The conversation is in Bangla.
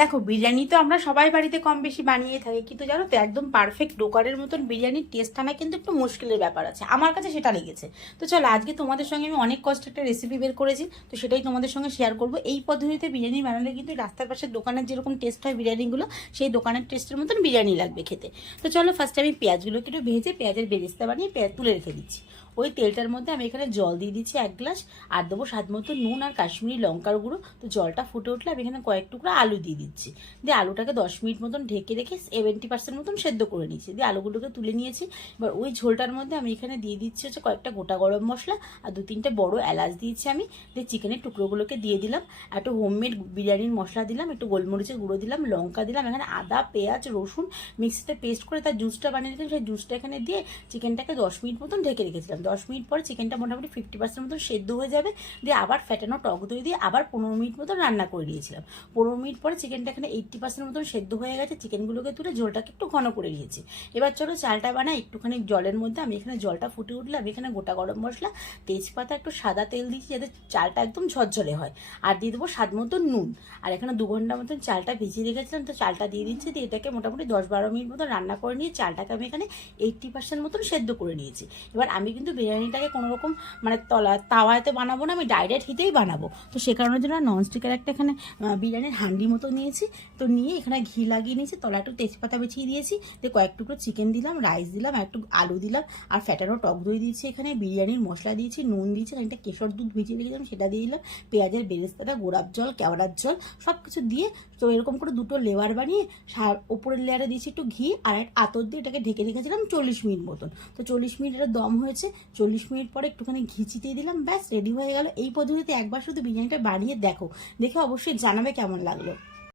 দেখো, বিরিয়ানি তো আমরা সবাই বাড়িতে কম বেশি বানিয়ে থাকি, কিন্তু জানো তো একদম পারফেক্ট দোকানের মতন বিরিয়ানির টেস্ট আনা কিন্তু একটু মুশকিলের ব্যাপার আছে, আমার কাছে সেটা লেগেছে। তো চলো, আজকে তোমাদের সঙ্গে আমি অনেক কষ্ট একটা রেসিপি বের করেছি, তো সেটাই তোমাদের সঙ্গে শেয়ার করবো। এই পদ্ধতিতে বিরিয়ানি বানালে কিন্তু রাস্তার পাশের দোকানের যেরকম টেস্ট হয় বিরিয়ানিগুলো, সেই দোকানের টেস্টের মতন বিরিয়ানি লাগবে খেতে। তো চলো, ফার্স্টে আমি পেঁয়াজগুলোকে একটু ভেজে পেঁয়াজের বেরেস্তা বানিয়ে পেঁয়াজ তুলে রেখে দিচ্ছি। ওই তেলটার মধ্যে আমি এখানে জল দিয়ে দিচ্ছি 1 গ্লাস, আর দেবো স্বাদ মতো নুন আর কাশ্মীরি লঙ্কার গুঁড়ো। তো জলটা ফুটে উঠলে আমি এখানে কয়েক টুকরা আলু দিয়ে দিচ্ছি, দিয়ে আলুটাকে 10 মিনিট মতন ঢেকে রেখে 70% মতন সেদ্ধ করে নিয়েছি, দিয়ে আলুগুলোকে তুলে নিয়েছি। এবার ওই ঝোলটার মধ্যে আমি এখানে দিয়ে দিচ্ছি হচ্ছে কয়েকটা গোটা গরম মশলা আর 2-3টে বড় এলাচ দিয়েছি আমি, দিয়ে চিকেনের টুকরোগুলোকে দিয়ে দিলাম, একটু হোমমেড বিরিয়ানির মশলা দিলাম, একটু গোলমরিচের গুঁড়ো দিলাম, লঙ্কা দিলাম, এখানে আদা পেঁয়াজ রসুন মিক্সিতে পেস্ট করে তার জুসটা বানিয়ে রেখেছিলাম, সেই জুসটা এখানে দিয়ে চিকেনটাকে 10 মিনিট মতন ঢেকে রেখেছিলাম। 10 মিনিট পরে চিকেনটা মোটামুটি 50% মতন সেদ্ধ হয়ে যাবে, দিয়ে আবার ফ্যাটানো টক দই দিয়ে আবার 15 মিনিট মতন রান্না করে নিয়েছিলাম। 15 মিনিট পরে চিকেনটা এখানে 80% মতন সেদ্ধ হয়ে গেছে, চিকেনগুলোকে তুলে ঝোলটাকে একটু ঘন করে নিয়েছি। এবার চলো চালটা বানাই। একটুখানি জলের মধ্যে আমি এখানে জলটা ফুটে উঠলে আমি এখানে গোটা গরম মশলা, তেজপাতা, একটু সাদা তেল দিচ্ছি যাতে চালটা একদম ঝরঝরে হয়, আর দিয়ে দেবো স্বাদ মতো নুন। আর এখানে 2 ঘন্টা মতন চালটা ভিজিয়ে রেখেছিলাম, তো চালটা দিয়ে দিচ্ছি, দিয়ে এটাকে মোটামুটি 10-12 মিনিট মতন রান্না করে নিয়ে চালটাকে আমি এখানে 80% মতন সেদ্ধ করে নিয়েছি। এবার আমি কিন্তু বিরিয়ানিটাকে কোনো রকম মানে তাওয়াতে বানাবো না, আমি ডাইরেক্ট হিটেই বানাবো। তো সে কারণের জন্য ননস্টিকের একটা এখানে বিরিয়ানির হান্ডি মতো নিয়েছি, তো নিয়ে এখানে ঘি লাগিয়ে নিয়েছি, তলা একটু তেজপাতা বিছিয়ে দিয়েছি, দিয়ে কয়েক টুকরো চিকেন দিলাম, রাইস দিলাম, আর একটু আলু দিলাম, আর ফ্যাটানো টক দই দিয়েছি, এখানে বিরিয়ানির মশলা দিয়েছি, নুন দিয়েছি, একটা কেশর দুধ ভিজিয়ে রেখেছিলাম সেটা দিয়ে দিলাম, পেঁয়াজের বেরেস্তাটা, গোলাপ জল, কেওড়ার জল সব কিছু দিয়ে, তো এরকম করে 2টো লেয়ার বানিয়ে ওপরের লেয়ারে দিয়েছি একটু ঘি আর আতর দিয়ে এটাকে ঢেকে রেখেছিলাম 40 মিনিট মতন। তো 40 মিনিট এটা দম হয়েছে, 40 মিনিট পরে একটুখানি ঘি চিটিয়ে দিলাম, ব্যাস রেডি হয়ে গেল। এই পদ্ধতিতে একবার শুধু বিরিয়ানিটা বানিয়ে দেখো, দেখে অবশ্যই জানাবে কেমন লাগলো।